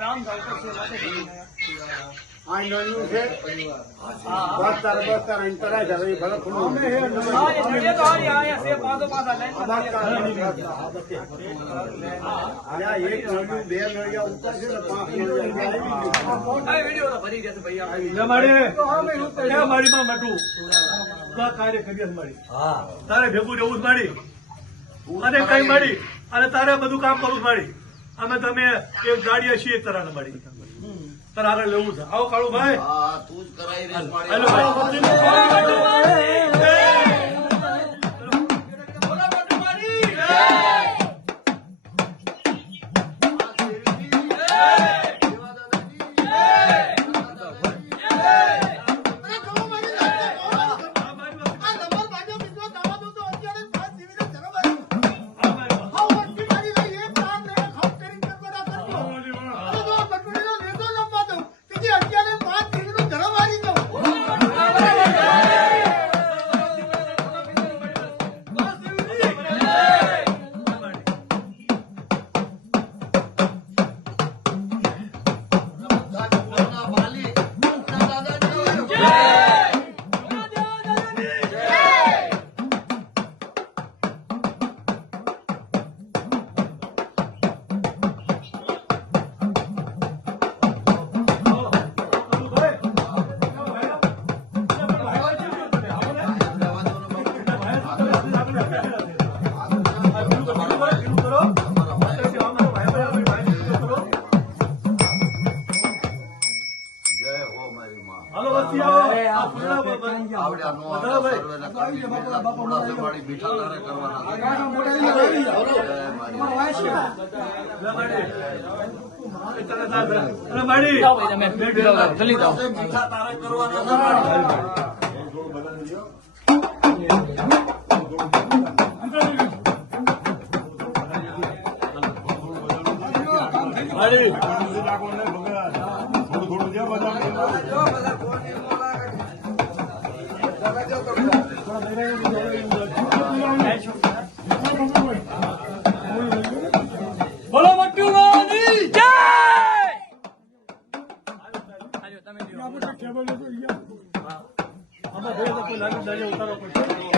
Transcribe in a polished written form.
આમ જાવ તો છે આ નળિયું છે બસ તારે અંતરાય છે એ ભલે ખુલ્લું હા એ નળિયા તો હારી આયા છે પાંચો પાંચા લાઈન આ એક નળિયું બે નળિયા ઉપર છે ને 5 નળિયા આ વિડિયો તો ભરી ગયા છે ભૈયા મારી માં મટું કાર્ય કરી મારી તારે ભેગું રહેવું જ મારી અને કઈ મારી અને તારે બધું કામ કરવું મારી અમે તમે એક ગાડીએ છીએ એક તરાને મારી તારે આગળ લેવું છે આવો કાળુ ભાઈ તું જ કરાઈ રે હેલો ભાઈ જલ્દી જાઓ બોલો મટ્ટુવાની જય આમાં ભેગા તો કોઈ લાગી દાડે ઉતારો પડશે